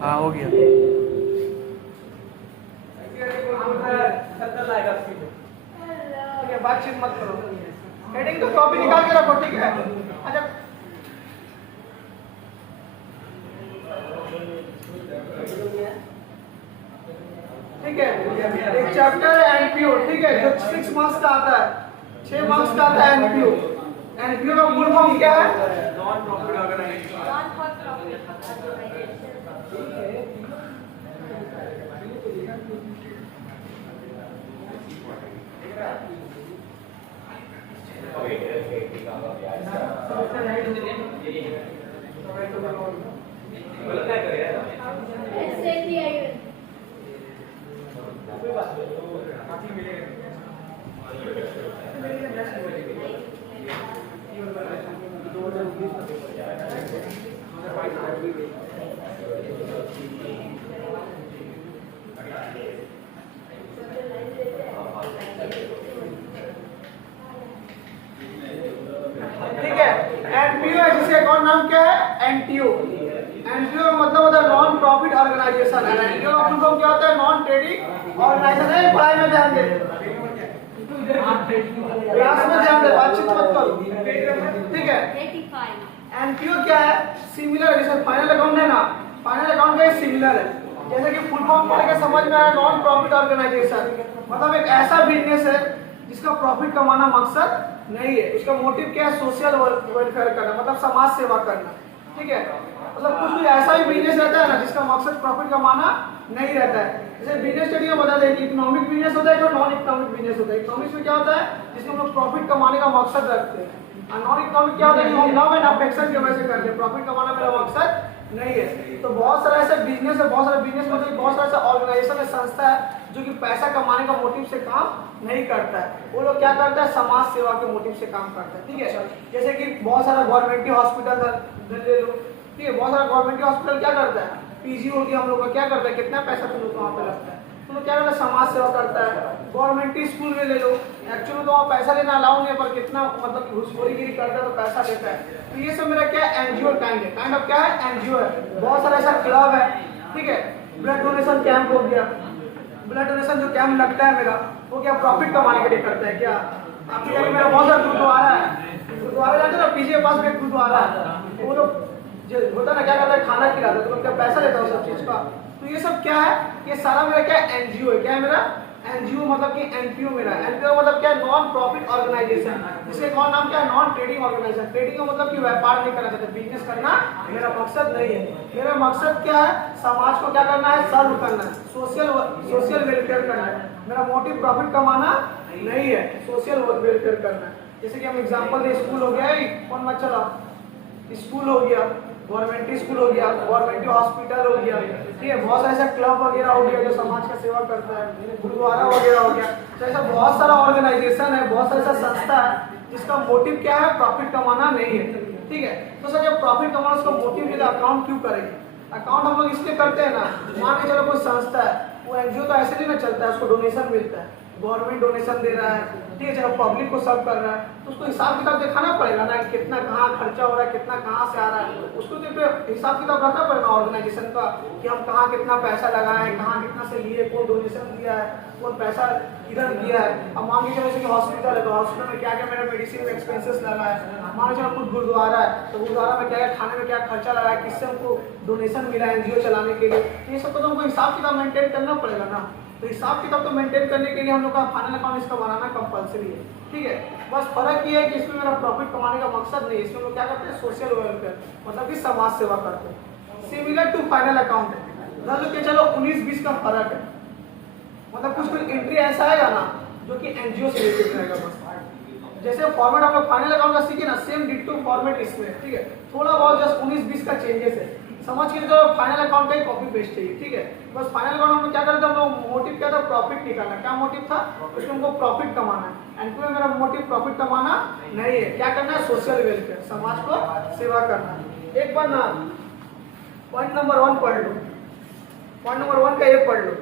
हाँ हो गया। बातचीत मत करो, हेडिंग तो कॉपी निकाल के रखो, ठीक है। अच्छा ठीक है, एक चैप्टर है एनपीओ, ठीक है, जो 6 मार्क्स का आता है, 6 मार्क्स का आता है एनपीओ। एनपीओ का फुल फॉर्म क्या है? Non profit organisation. ठीक है, एनपीओ है जिसका एक और नाम क्या है? एनटीओ। एनपीओ का मतलब होता है नॉन प्रॉफिट ऑर्गेनाइजेशन। एनटीओ का फुल फॉर्म क्या होता है? नॉन ट्रेडिंग ऑर्गेनाइजेशन है। पढ़ाई में ध्यान दे, क्लास में ध्यान दे, बातचीत मत करो, ठीक है। एनपीओ क्या है? सिमिलर, जैसे फाइनल अकाउंट है ना, फाइनल अकाउंट का सिमिलर है। जैसे कि फुल फॉर्म पढ़ के समझ में आया, नॉन प्रॉफिट ऑर्गेनाइजेशन मतलब एक ऐसा बिजनेस है जिसका प्रॉफिट कमाना मकसद नहीं है। उसका मोटिव क्या है? सोशल वेलफेयर करना, मतलब समाज सेवा करना, ठीक है। मतलब कुछ ऐसा ही बिजनेस रहता है ना जिसका मकसद प्रॉफिट कमाना नहीं रहता है। जैसे बिजनेस स्टडी में बता दें कि इकोनॉमिक बिजनेस होता है, जो नॉन इकोनॉमिक बिजनेस होता है। इकोनॉमिक्स में क्या होता है? जिसमें हम लोग प्रॉफिट कमाने का मकसद रखते हैं। और नॉन इकोनॉमिक क्या होता है? हम लव एंड अफेक्शन की वजह से करते हैं, प्रॉफिट कमाना मेरा मकसद नहीं है। तो बहुत सारा ऐसा बिजनेस है, बहुत सारा बिजनेस मतलब बहुत सारा ऐसा ऑर्गेनाइजेशन है, संस्था है जो कि पैसा कमाने का मोटिव से काम नहीं करता है। वो लोग क्या करता है? समाज सेवा के मोटिव से काम करता है, ठीक है। जैसे कि बहुत सारा गवर्नमेंट हॉस्पिटल ले लो, ठीक है। बहुत सारा गवर्नमेंट हॉस्पिटल क्या करता है? पीजी हो गया, हम लोग का क्या करता है? कितना पैसा तुम लोग वहाँ पे लगता है? तुम लोग क्या करता है? समाज सेवा करता है। गवर्नमेंट स्कूल में ले लो, एक्चुअली तो वहाँ पैसा लेना अलाउ नहीं है, पर कितना मतलब घुसखोरीगिरी करता है तो पैसा लेता है। तो ये सब मेरा क्या है? एनजीओ काइंड है। काइंड ऑफ क्या है? एनजीओ है। बहुत सारा ऐसा क्लब है, ठीक है। ब्लड डोनेशन कैंप हो गया, ब्लड डोनेशन जो कैंप लगता है मेरा, वो क्या प्रॉफिट कमाने के लिए करता है क्या? आपकी जगह मेरा बहुत सारा गुरुद्वारा है, गुरुद्वारा जाते ना, पीछे पास में गुरुद्वारा है, वो लोग जो होता है ना क्या करता है? खाना खिलाता है, तो लोग क्या पैसा लेता है सब चीज का। तो ये सब क्या है? ये सारा मेरा क्या है? एनजीओ है। क्या है मेरा? एनजीओ मतलब कि एनपीओ मेरा। एनपीओ मतलब क्या? Non profit organisation. जिसका एक और नाम क्या है? Non trading organisation. ट्रेडिंग का मतलब कि व्यापार नहीं करना चाहते, बिजनेस करना मेरा मकसद नहीं है। मेरा मकसद क्या है? समाज को क्या करना है? सर्व करना है, सोशल वेलफेयर करना है। मेरा मोटिव प्रॉफिट कमाना नहीं है, सोशल वेलफेयर करना है। जैसे कि हम एग्जाम्पल दे, स्कूल हो गया, कौन मत चला, स्कूल हो गया, गवर्नमेंट स्कूल हो गया, गवर्नमेंट हॉस्पिटल हो गया, ठीक है। बहुत सारे ऐसा क्लब वगैरह हो गया जो समाज का सेवा करता है, गुरुद्वारा वगैरह हो गया। तो ऐसा बहुत सारा ऑर्गेनाइजेशन है, बहुत सारा ऐसा संस्था है जिसका मोटिव क्या है? प्रॉफिट कमाना नहीं है, ठीक है। तो सर जब प्रॉफिट कमाना उसका मोटिव के लिए अकाउंट क्यों करेंगे? अकाउंट हम लोग इसलिए करते हैं ना, मान के चलो कोई संस्था है, वो एनजीओ तो ऐसे नहीं ना चलता है, उसको डोनेशन मिलता है, गवर्नमेंट डोनेशन दे रहा है, ठीक है। जब पब्लिक को सर्व कर रहा है तो उसको हिसाब किताब दिखाना पड़ेगा ना, कितना कहाँ खर्चा हो रहा है, कितना कहाँ से आ रहा है, उसको तो हिसाब किताब रखना पड़ेगा ऑर्गेनाइजेशन का, कि हम कहाँ कितना पैसा लगाए हैं, कहाँ कितना से लिए, कौन डोनेशन दिया है, कौन पैसा किधर दिया है। अब मान लीजिए जैसे कि हॉस्पिटल है, तो हॉस्पिटल में क्या क्या मेरा मेडिसिन में एक्सपेंसेस लगा है। मान लीजिए कुछ गुरुद्वारा है, तो गुरुद्वारा में क्या क्या खाने में क्या खर्चा लगा है, किससे हमको डोनेशन मिला है एनजीओ चलाने के लिए। ये सब तो हमको हिसाब किताब मेंटेन करना पड़ेगा ना। तो हिसाब किताब तो मेंटेन करने के लिए हम लोग का फाइनल अकाउंट इसका बनाना कंपलसरी है, ठीक है। बस फर्क ये है कि इसमें मेरा प्रॉफिट कमाने का मकसद नहीं है, इसमें लोग क्या करते हैं? सोशल वेलफेयर, मतलब कि समाज सेवा करते हैं। सिमिलर टू फाइनल अकाउंट है, मान लो कि चलो 19-20 का फर्क है, मतलब कुछ एंट्री ऐसा आएगा ना जो कि एनजीओ से रिलेटेड रहेगा। बस जैसे फॉर्मेट आप लोग फाइनल अकाउंट का सीखे ना, सेम डिट्टो फॉर्मेट इसमें, ठीक है। थोड़ा बहुत जस्ट 19-20 का चेंजेस है, समझ के तो फाइनल अकाउंट का ही कॉपी पेस्ट चाहिए, ठीक है। बस फाइनल अकाउंट में क्या करते हैं हम लोग? मोटिव क्या था? प्रॉफिट निकालना। क्या मोटिव था? उसमें हमको प्रॉफिट कमाना है। एंड में मेरा मोटिव प्रॉफिट कमाना नहीं है, क्या करना है? सोशल वेलफेयर, समाज को सेवा करना है। एक बार ना पॉइंट नंबर 1 पढ़ लो, पॉइंट नंबर 1 का ये पढ़ लो।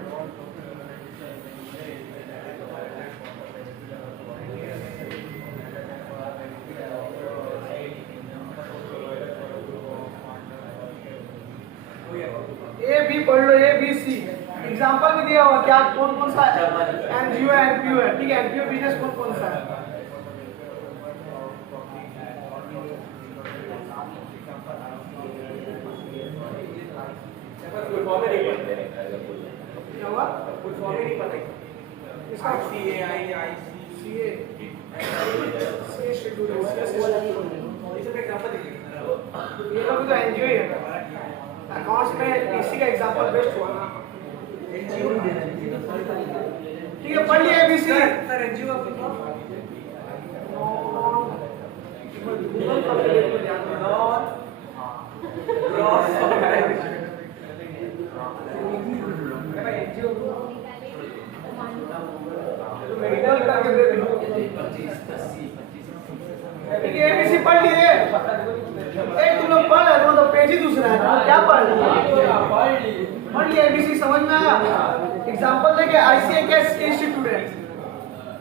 ए बी पढ़ लो, ए बी सी। एग्जाम्पल भी दिया हुआ क्या कौन कौन सा एनजीओ एनपीओ है, ठीक है। एनपीओ बिजनेस कौन कौन सा है? क्या हुआ? फुल फॉर्म ही नहीं पता इसका सीए शेड्यूल है, इसमें एग्जांपल दीजिए। ये लोग तो एनजीओ ही है। अकाउंट्स में इसी का एग्जांपल बेस्ट हुआ ना। ठीक है, पढ़ लिया एबीसी। सर एनजीओ मेडिकल करके दे दो। ठीक है, एबीसी पढ़ लिए। एक तुम लोग पढ़ रहे हो तो पेज ही दूसरा है, तुम क्या पढ़ रहे हो? पढ़ लिए एबीसी, समझ में आया? एग्जांपल देखिए, आईसीए क्या इंस्टीट्यूट है?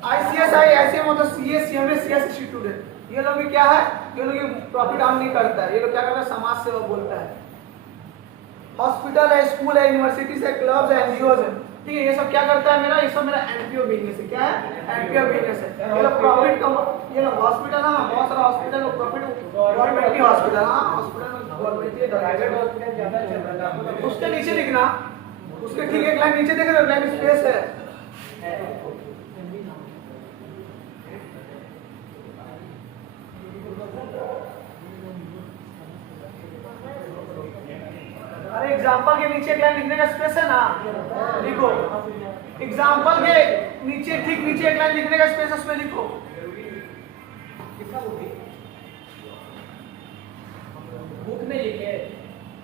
आईसीएसआई ऐसे मतलब सीए सीएमए सीएस इंस्टीट्यूट है। ये लोग भी क्या है, ये लोग प्रॉफिट अर्न नहीं करता है, ये लोग क्या करता है, समाज सेवा बोलता है। हॉस्पिटल है, स्कूल है, यूनिवर्सिटीज है, क्लब्स है, एनजीओज है, ठीक है। ये सब क्या करता है मेरा, ये सब मेरा एनपीओ बिजनेस है। क्या है? एनपीओ बिजनेस है। ये लोग प्रॉफिट कम, ये लोग हॉस्पिटल ना, बहुत सारा हॉस्पिटल में प्रॉफिट, गवर्नमेंट की हॉस्पिटल, हाँ हॉस्पिटल में गवर्नमेंट की, प्राइवेट हॉस्पिटल ज्यादा चल रहा है। उसके नीचे लिखना, उसके ठीक एक लाइन नीचे देख रहे हो, लाइन स्पेस है। अरे एग्जाम्पल के नीचे क्या लिखने का स्पेस है ना, लिखो। एग्जाम्पल के नीचे ठीक नीचे एक लाइन लिखने का स्पेस है, उसमें लिखो। बुक में लिखे।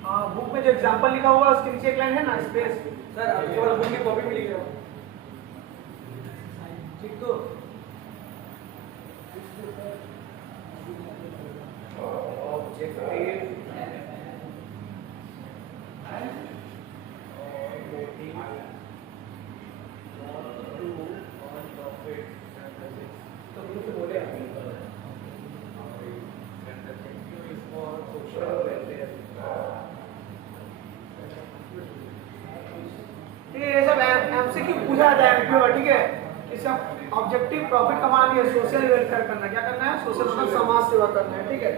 हाँ, बुक में जो एग्जाम्पल लिखा हुआ है उसके नीचे एक लाइन है ना, स्पेस। सर आप केवल बुक की कॉपी में लिख रहे हो, ठीक तो? ऑब्जेक्टिव ये सब एमसीक्यू पूछा जाता है एमपीओ, ठीक है। इसका ऑब्जेक्टिव प्रॉफिट कमाना है, सोशल वेलफेयर करना है। क्या करना है? सोशल समाज सेवा करना है, ठीक है।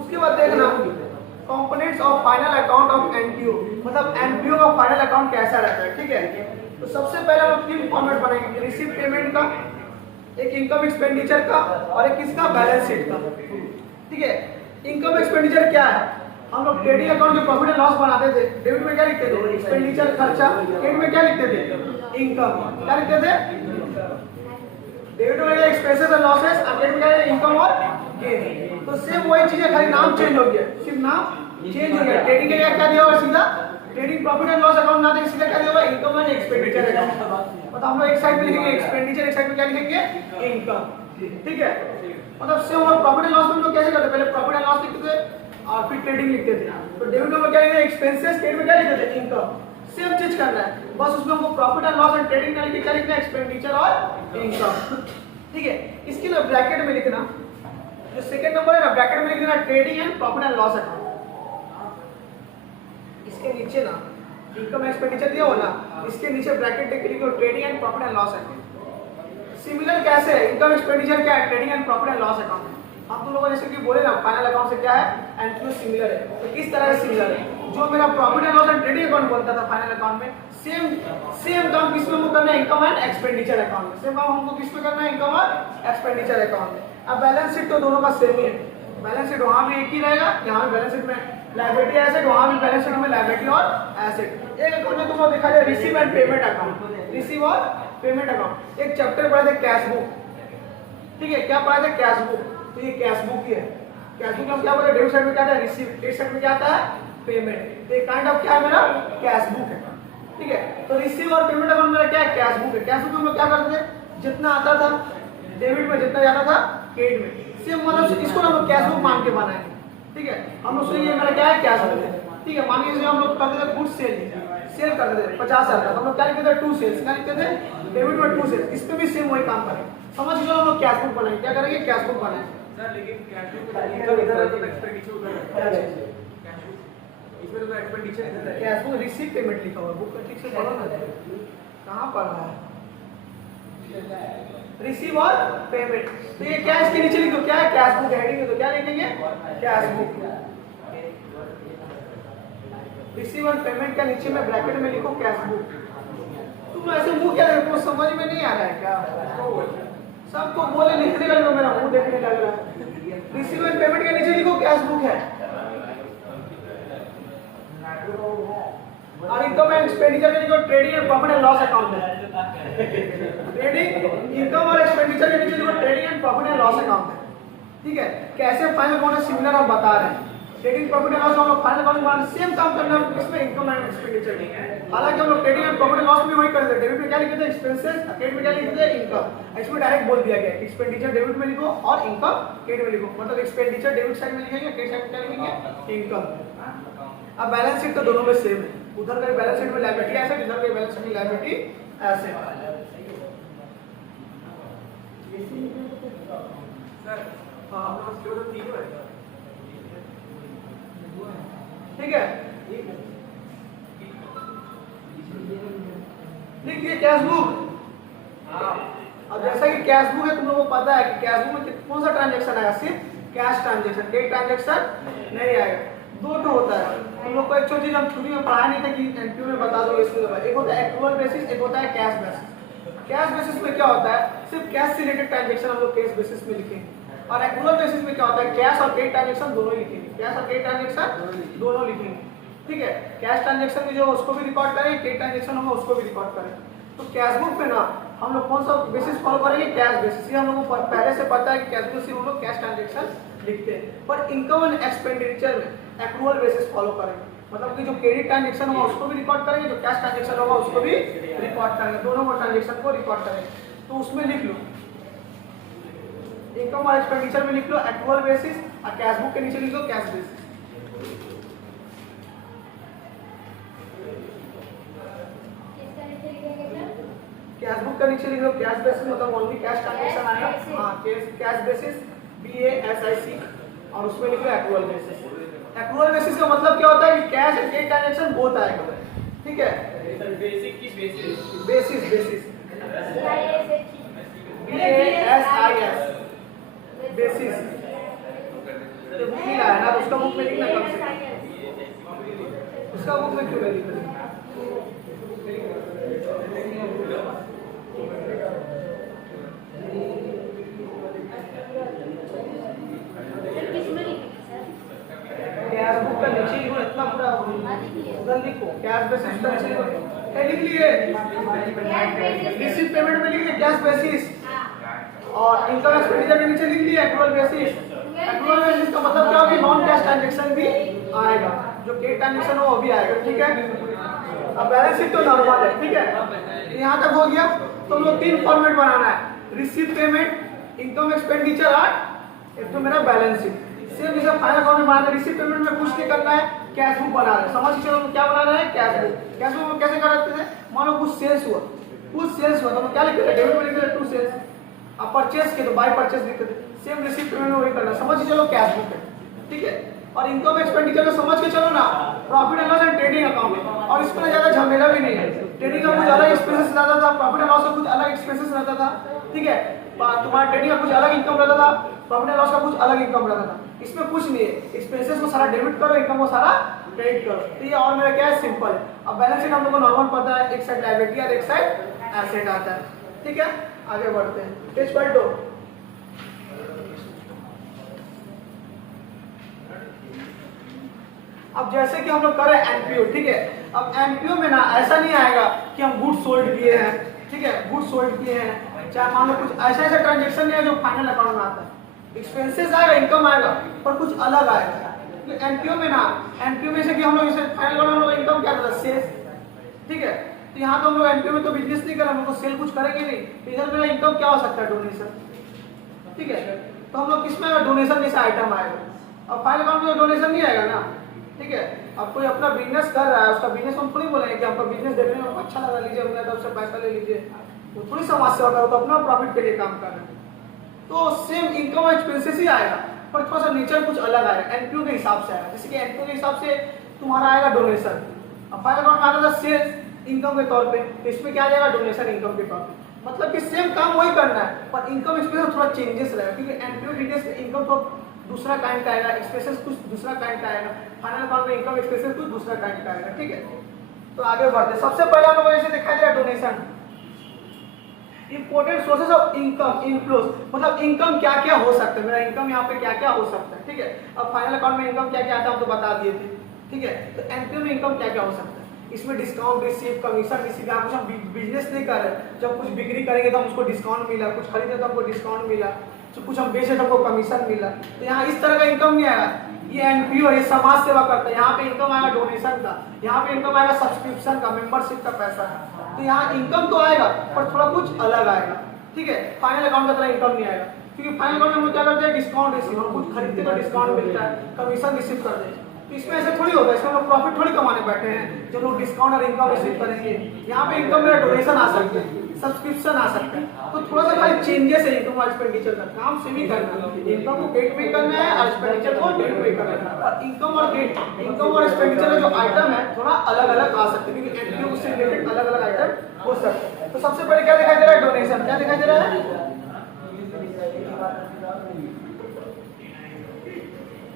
उसके बाद देखना components of final account of NPO, मतलब एनपीओ का फाइनल अकाउंट कैसा रहता है, ठीक है। तो सबसे पहले हम लोग 3 फॉर्मेट बनाएंगे, रिसीव पेमेंट का, एक इनकम एक्सपेंडिचर का और एक किसका, बैलेंस शीट का, ठीक है। इनकम एक्सपेंडिचर क्या है? हम लोग ट्रेडिंग अकाउंट जो प्रॉफिट एंड लॉस बनाते थे, डेबिट में क्या लिखते थे, एक्सपेंडिचर खर्चा, क्रेडिट में क्या लिखते थे, इनकम। क्या लिखते थे? डेबिट में एक्सपेंसेस एंड लॉसेस, और क्रेडिट में क्या है, इनकम और गेन। तो सेम वही चीज है, खाली नाम चेंज हो गया, सिर्फ नाम चेंज हो गया। ट्रेडिंग के लिए क्या दिया हुआ सीधा, trading profit and loss account ना देख सीधा क्या दिया हुआ, इनकम एंड एक्सपेंडिचर अकाउंट। मतलब हम लोग एक साइड पे लिखेंगे एक्सपेंडिचर, एक साइड पे क्या लिखेंगे, इनकम, ठीक है। मतलब सेम हम लोग प्रॉफिट एंड लॉस में लोग कैसे करते, पहले प्रॉफिट एंड लॉस लिखते थे और फिर ट्रेडिंग लिखते थे। तो डेबिट में क्या लिखते थे, एक्सपेंसेस, क्रेडिट में क्या लिखते थे, इनकम। सेम चीज करना है, बस उसमें हमको profit and loss and trading का लिखके क्या लिखना है, एक्सपेंडिचर और इनकम, ठीक है। इसके लिए ब्रैकेट में लिखना, जो सेकंड नंबर है ना, ब्रैकेट में लिख देना trading and profit and loss account. इसके नीचे ना इनकम एक्सपेंडिचर दिया हो ना, इसके नीचे ब्रैकेट देख के लिखो trading and profit and loss account. Similar कैसे है, इनकम एक्सपेंडिचर क्या है, trading and profit and loss account. हम तुम लोगों जैसे कि बोले ना फाइनल अकाउंट से क्या है, एनपीओ सिमिलर है। तो किस तरह से सिमिलर है, जो मेरा profit and loss and trading account बोलता था फाइनल अकाउंट में, सेम काम किसमें हमको करना है, इनकम एंड एक्सपेंडिचर अकाउंट में। सेम काम हमको किसमें करना है, इनकम और एक्सपेंडिचर अकाउंट में। अब बैलेंस शीट तो दोनों का सेम ही है, बैलेंस शीट वहां भी एक ही रहेगा, यहाँ भी बैलेंस शीट में लायबिलिटी एसेट, वहां भी बैलेंस शीट में लायबिलिटी और एसेट। एक अकाउंट में तुमको दिखा जाए receive and payment account, receive और पेमेंट अकाउंट। एक चैप्टर पढ़ा था कैश बुक, ठीक है। क्या पढ़ा था, कैश बुक। तो ये कैश बुक ही है। कैश बुक में क्या बोले, डेबिट साइड में क्या आता है, रिसीव, क्रेडिट साइड में क्या आता है, पेमेंट। तो ये काइंड ऑफ क्या है मेरा, कैश बुक है, ठीक है। तो रिसीव और पेमेंट अकाउंट मेरा क्या है, कैश बुक है। कैश बुक में हम लोग क्या करते थे, जितना आता था डेबिट में, जितना जाता था क्रेडिट में, सेम मतलब इसको हम लोग कैश बुक मान के बनाएंगे, ठीक है। हम लोग ये मेरा क्या है, कैश बुक है, ठीक है। मान लीजिए हम लोग करते थे गुड सेल करते थे 50,000 का, हम लोग क्या लिखते थे, 2 सेल्स। क्या लिखते थे, डेबिट में 2 सेल्स। इस पे भी सेम वही काम करेंगे, समझ लो। हम लोग कैश बुक बनाएंगे, क्या करेंगे, कैश बुक बनाएंगे। सर लेकिन कैश बुक इधर है तो एक्सपेंडिचर उधर है, कैश बुक इसमें तो एक्सपेंडिचर है। कैश बुक रिसीव पेमेंट लिखा हुआ है, बुक का ठीक से पढ़ो ना, कहाँ पढ़ रहा है? रिसीव और पेमेंट। तो ये क्या इसके नीचे लिखो, क्या है? कैश बुक हेडिंग है तो क्या लिखेंगे? Cash book. रिसीव और पेमेंट का नीचे में ब्रैकेट में लिखो कैश बुक। तुम ऐसे मुंह क्या देखो, समझ में नहीं आ रहा है क्या? सबको बोले लिखने का तो मेरा मुंह देखने लग रहा है। रिसीव एंड पेमेंट के नीचे लिखो कैश बुक है। और इनकम एंड एक्सपेंडिचर के लिखो trading and profit and loss account है। ट्रेडिंग इनकम और एक्सपेंडिचर के नीचे लिखो trading and profit and loss account है। ठीक है, कैसे फाइनल अकाउंट है सिमिलर हम बता रहे हैं। ट्रेडिंग प्रॉफिट एंड लॉस हम लोग फाइनल अकाउंट में सेम काम करना है, इसमें इनकम एंड एक्सपेंडिचर नहीं है। हालांकि हम लोग trading and profit and loss में वही करते हैं, डेबिट में क्या लिखते थे? एक्सपेंसेस, क्रेडिट में क्या लिखते थे? इनकम। इसमें डायरेक्ट बोल दिया गया एक्सपेंडिचर डेबिट में लिखो और इनकम क्रेडिट में लिखो। मतलब एक्सपेंडिचर डेबिट साइड में लिखेंगे, क्रेडिट साइड में क्या लिखेंगे? इनकम। अब बैलेंस शीट तो दोनों में सेम है, उधर का बैलेंस शीट में लायबिलिटी एसेट, इधर का बैलेंस शीट में लायबिलिटी एसेट। सर हाँ हम लोग केवल 3 है। ठीक है, लिखिए कैश बुक। अब जैसा कि कैश बुक है, तुम लोगों को पता है कि कैश बुक में कौन सा ट्रांजैक्शन आएगा? सिर्फ कैश ट्रांजैक्शन, डेट ट्रांजैक्शन नहीं आएगा। दो तो होता है, तुम लोग को एक चीज हम थ्योरी में पढ़ा नहीं था कि एनपीयू में बता दो इसके बाद। एक होता है एक्रूअल बेसिस, एक होता है कैश बेसिस। कैश बेसिस में क्या होता है? सिर्फ कैश से रिलेटेड ट्रांजैक्शन हम लोग कैश बेसिस में लिखेंगे। और एक्रूअल बेसिस में क्या होता है? कैश और क्रेडिट ट्रांजैक्शन दोनों ही लिखेंगे, कैश और क्रेडिट ट्रांजैक्शन दोनों लिखेंगे। ठीक है, कैश ट्रांजैक्शन में जो उसको भी रिकॉर्ड करेंगे, क्रेडिट ट्रांजैक्शन होगा उसको भी रिकॉर्ड करेंगे। तो कैश बुक पे ना हम लोग कौन सा बेसिस फॉलो करेंगे? Cash basis. ये हम लोग को पहले से पता है कि कैश बेसिस हम लोग कैश ट्रांजैक्शन लिखते हैं। पर इनकम एंड एक्सपेंडिचर में एक्रूअल बेसिस फॉलो करेंगे, मतलब कि जो क्रेडिट ट्रांजैक्शन होगा उसको भी रिकॉर्ड करेंगे, जो कैश ट्रांजैक्शन होगा उसको भी रिकॉर्ड करेंगे, दोनों को ट्रांजैक्शन को रिकॉर्ड करेंगे। तो उसमें लिख लो इनकम और एक्सपेंडिचर में लिख लो एक्रूअल बेसिस, और कैश बुक के नीचे लिख लो कैश बेसिस। कैश बुक का नीचे लिख लो कैश बेसिस, मतलब ओनली कैश ट्रांजैक्शन आएगा। हाँ, कैश बेसिस BASIC, और उसमें लिख लो एक्रूअल बेसिस। एक्रूअल बेसिस का मतलब क्या होता है कि cash and credit transaction both आएगा। ठीक है, बेसिक की बेसिस बेसिस BASIS बेसिस। तो बुक नहीं लाया ना, तो उसका बुक में लिखना कम से कम। उसका बुक में क्यों नहीं लिखा? कैश बुक का नीचे लिखो, इतना पूरा उधर लिखो कैश बेसिस का नीचे लिखो। क्या लिख लिए? रिसीव पेमेंट में लिख लिए कैश बेसिस, और इनकम एक्सपेंडिचर के नीचे लिख लिए एक्रूअल बेसिस। एक्रूअल बेसिस का मतलब क्या होगा? नॉन कैश ट्रांजैक्शन भी आएगा, जो क्रेडिट ट्रांजैक्शन हो वो भी आएगा। ठीक है, अब बैलेंस शीट तो नॉर्मल है। ठीक है, यहाँ तक हो गया। तो हम लोग 3 फॉर्मेट बनाना है, रिसीव पेमेंट, इनकम एक्सपेंडिचर और एक तो मेरा बैलेंस शीट। सेम जैसे फाइनल अकाउंट में बनाना है, रिसीव पेमेंट में कुछ नहीं करना है, कैश बुक बना रहे हैं। समझ के चलो क्या बना रहे हैं? Cash book. कैश बुक में कैसे करते थे? मानो कुछ सेल्स हुआ तो हम क्या लिखते थे? डेबिट में लिखते थे टू सेल्स। अब परचेस किए तो बाय परचेस लिखते थे। सेम रिसीव पेमेंट में वही करना। समझ के चलो कैश बुक है। ठीक है, और इनकम एक्सपेंडिचर को समझ के चलो ना, profit and loss and trading account है, और इसमें ज्यादा झमेला भी नहीं है। ट्रेडिंग का कुछ अलग एक्सपेंसेस रहता था, प्रॉफिट एंड लॉस का कुछ अलग एक्सपेंसेस रहता था। ठीक है, तुम्हारा ट्रेडिंग का कुछ अलग इनकम रहता था, प्रॉफिट एंड लॉस का कुछ अलग इनकम रहता था। इसमें कुछ नहीं है, एक्सपेंसेस को सारा डेबिट करो, इनकम को सारा क्रेडिट करो। तो ये और मेरा क्या है? सिंपल है। अब बैलेंस शीट हम लोग को नॉर्मल पता है, एक साइड लायबिलिटी और एक साइड एसेट आता है। ठीक है, आगे बढ़ते हैं। पेज पलटो। अब जैसे कि हम लोग कर रहे हैं एनपीओ। ठीक है, अब एनपीओ में ना ऐसा नहीं आएगा कि हम गुड सोल्ड किए हैं। ठीक है, गुड सोल्ड किए हैं, चाहे मान लो कुछ ऐसा ऐसा ट्रांजेक्शन नहीं है जो फाइनल अकाउंट में आता है। एक्सपेंसेस आएगा, इनकम आएगा, पर कुछ अलग आएगा। तो एनपीओ में ना, एनपीओ में से कि हम लोग इसे फाइनल अकाउंट में इनकम क्या करते हैं? सेल्स। ठीक है, तो यहाँ तो हम लोग एनपीओ में तो बिजनेस नहीं कर रहे, हम लोग सेल कुछ करेंगे नहीं। तो इधर मेरा इनकम क्या हो सकता है? डोनेशन। ठीक है, तो हम लोग किसमें डोनेशन जैसा आइटम आएगा। अब फाइनल अकाउंट में डोनेशन नहीं आएगा ना। ठीक है, अब कोई अपना बिजनेस कर रहा है, उसका बिजनेस हम थोड़ी बोलेंगे कि आपका बिजनेस देखने में अच्छा लगा, लीजिए अपने तरफ से पैसा ले लीजिए। वो थोड़ी समस्या होता है, तो अपना प्रॉफिट के लिए काम कर रहे हैं। तो सेम इनकम एक्सपेंसेस ही आएगा, पर थोड़ा सा नेचर कुछ अलग आएगा, एनपीओ के हिसाब से आएगा। जैसे कि एनपीओ के हिसाब से तुम्हारा आएगा डोनेशन। अब फाइनल अकाउंट में आता था सेल्स इनकम के तौर पे, तो इसमें क्या आ जाएगा डोनेशन इनकम के तौर पे। मतलब कि सेम काम वही करना है पर इनकम एक्सपेंस में थोड़ा चेंजेस रहेगा, क्योंकि एनपीओ डिटेल्स में इनकम तो दूसरा काइंड का आएगा, एक्सपेंसेस कुछ दूसरा काइंड का आएगा, फाइनल अकाउंट में इनकम एक्सपेंसेस कुछ दूसरा काइंड का आएगा। ठीक है, तो आगे बढ़ते हैं। सबसे पहला हम लोग ऐसे दिखाई दे रहा है donation. Important sources of income inflows, मतलब इनकम क्या क्या हो सकता है, मेरा इनकम यहाँ पे क्या क्या हो सकता है। ठीक है, अब फाइनल अकाउंट में इनकम क्या क्या आता है हम तो बता दिए थे। ठीक है, तो एनपीओ में इनकम क्या क्या हो सकता है, इसमें डिस्काउंट रिसीव, कमीशन रिसीव। यहाँ कुछ हम बिजनेस नहीं कर रहे, जब कुछ बिक्री करेंगे तो हम उसको डिस्काउंट मिला, कुछ खरीदे तो हमको डिस्काउंट मिला, तो कुछ हम बेचे तो हमको कमीशन मिला। तो यहाँ इस तरह का इनकम नहीं आएगा, ये एनपीओ है, ये समाज सेवा करता है। यहाँ पे इनकम आएगा डोनेशन का, यहाँ पे इनकम आएगा सब्सक्रिप्शन का, मेंबरशिप का पैसा है। तो यहाँ इनकम तो आएगा पर थोड़ा कुछ अलग आएगा। ठीक है, फाइनल अकाउंट का तरह इनकम नहीं आएगा, क्योंकि फाइनल अकाउंट में हम क्या करते हैं डिस्काउंट रिसीव, हम कुछ खरीदते तो डिस्काउंट मिलता है, कमीशन रिसीव करते हैं। तो इसमें ऐसे थोड़ी होगा, इसमें हम लोग प्रॉफिट थोड़ी कमाने बैठे हैं जो लोग डिस्काउंट और इनकम रिसीव करेंगे। यहाँ पे इनकम मेरा डोनेशन आ सकता है, सब्सक्रिप्शन आ सकता है। तो थोड़ा सा खाली चेंजेस है इनकम और एक्सपेंडिचर का, काम सेम ही करना है। इनकम को गेट पे करना है और एक्सपेंडिचर को गेट पे करना है। और इनकम और एक्सपेंडिचर का जो आइटम है थोड़ा अलग अलग आ सकते हैं, क्योंकि एनपीओ से रिलेटेड अलग अलग आइटम हो सकते हैं। तो सबसे पहले क्या दिखाई दे रहा है डोनेशन, क्या दिखाई दे रहा है,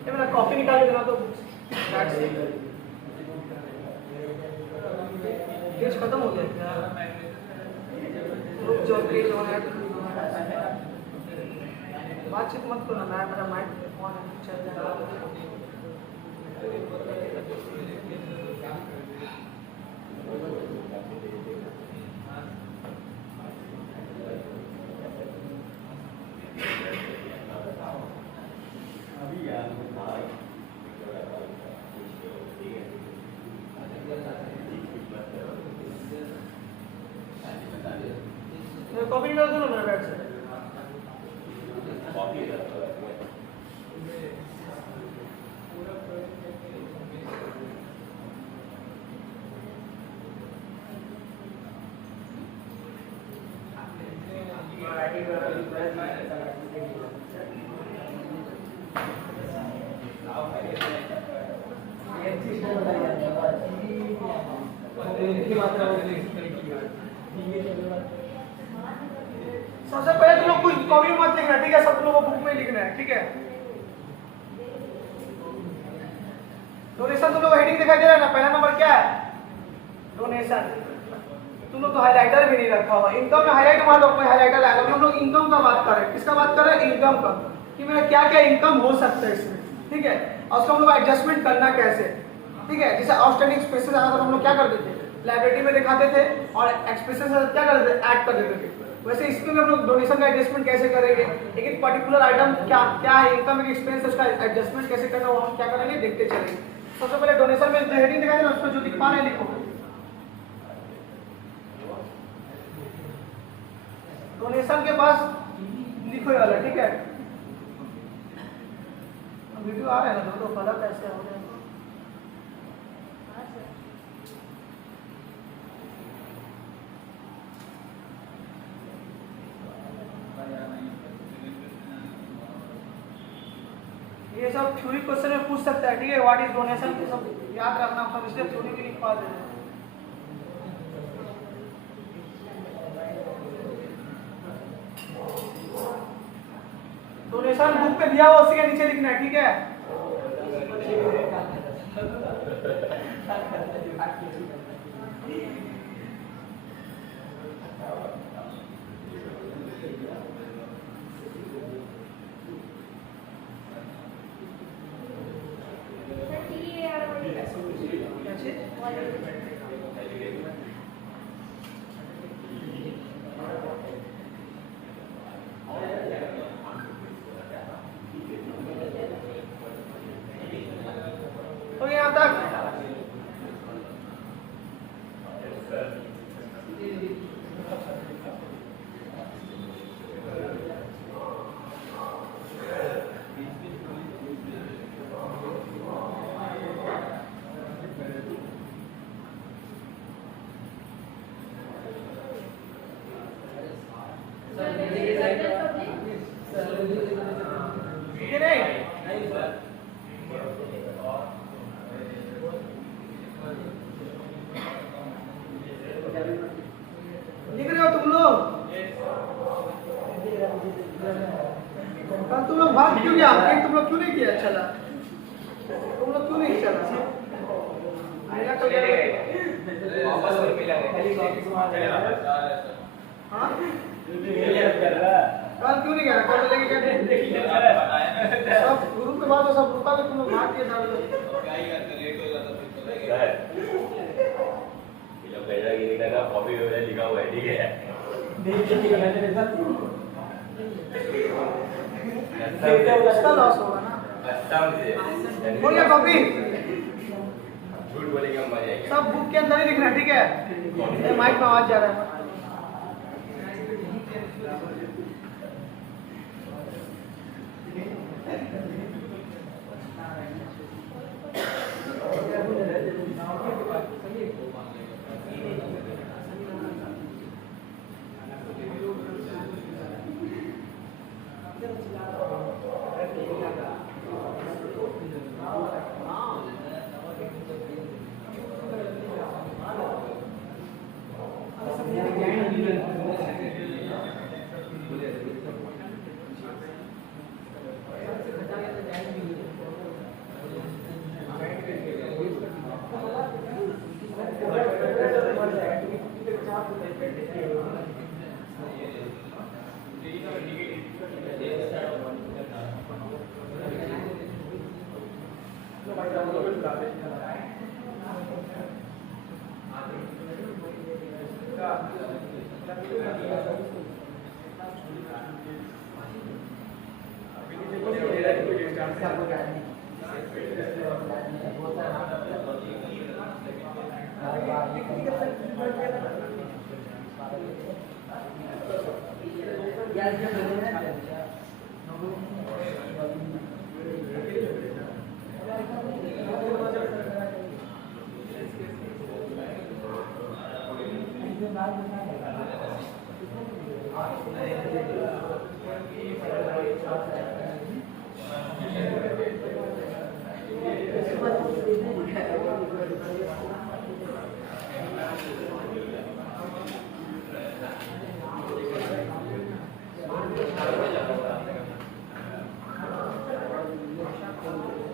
ये मेरा कॉपी निकाल के देना तो पेज खत्म हो गया क्या, जो पेज हो है बातचीत मत करो ना, मेरा माइंड फोन चल जाएगा। कॉपी निकाल दो ना मेरा बैग से। सबसे पहले तुम लोग कुछ कॉपी में मत लिखना, ठीक है, सब तुम लोगों को बुक में लिखना है। ठीक है, डोनेशन तुम लोग हेडिंग दिखाई दे रहा है ना, पहला नंबर क्या है डोनेशन। तुम लोग तो हाईलाइटर भी नहीं रखा हुआ, इनकम में हाईलाइट मार लो, कोई हाईलाइटर लाएगा। हम लोग इनकम का बात कर रहे हैं, किसका बात कर रहे हैं, इनकम का, कि मेरा क्या क्या इनकम हो सकता है इसमें। ठीक है, और उसको हम लोग एडजस्टमेंट करना कैसे। ठीक है, जैसे आउटस्टैंडिंग एक्सपेंसेस आता था हम लोग क्या करते थे, लायबिलिटी में दिखाते थे और एक्सपेंसेस क्या करते थे, ऐड कर देते थे। वैसे इसमें हम लोग डोनेशन का एडजस्टमेंट कैसे करेंगे, एक पर्टिकुलर आइटम क्या क्या है, इनकम एक एक्सपेंस, उसका एडजस्टमेंट कैसे करना, वो हम क्या करेंगे देखते चलेंगे। सबसे पहले डोनेशन में जो हेडिंग दिखाई दे ना, उसको जो लिख पा रहे लिखो, डोनेशन के पास लिखो ये वाला। ठीक है, वीडियो आ रहा है ना, तो फला कैसे हो रहा है। ये सब थ्योरी क्वेश्चन में पूछ सकता है। ठीक है, व्हाट इज डोनेशन, ये सब याद रखना, सब इसलिए थ्योरी भी लिख पा देना। डोनेशन बुक पे दिया हुआ उसी के नीचे लिखना है। ठीक है, तो यहाँ तक क्या तुम लोग क्यों नहीं किया? चला तुम लोग क्यों नहीं चला? मिला तो वापस नहीं मिला हाँ कल क्यों नहीं गया? कल लेके क्या सब ग्रुप के बाद तो सब रुका, तुम लोग भाग के डाल दो। क्या ही करते, लेट हो जाता कॉपी वगैरह लिखा हुआ है, ठीक है। उसका लॉस होगा ना। हो गया कॉपी, झूठ बोलेंगे हम मजा आएगा। सब बुक के अंदर ही लिखना, ठीक है? माइक में आवाज जा रहा है।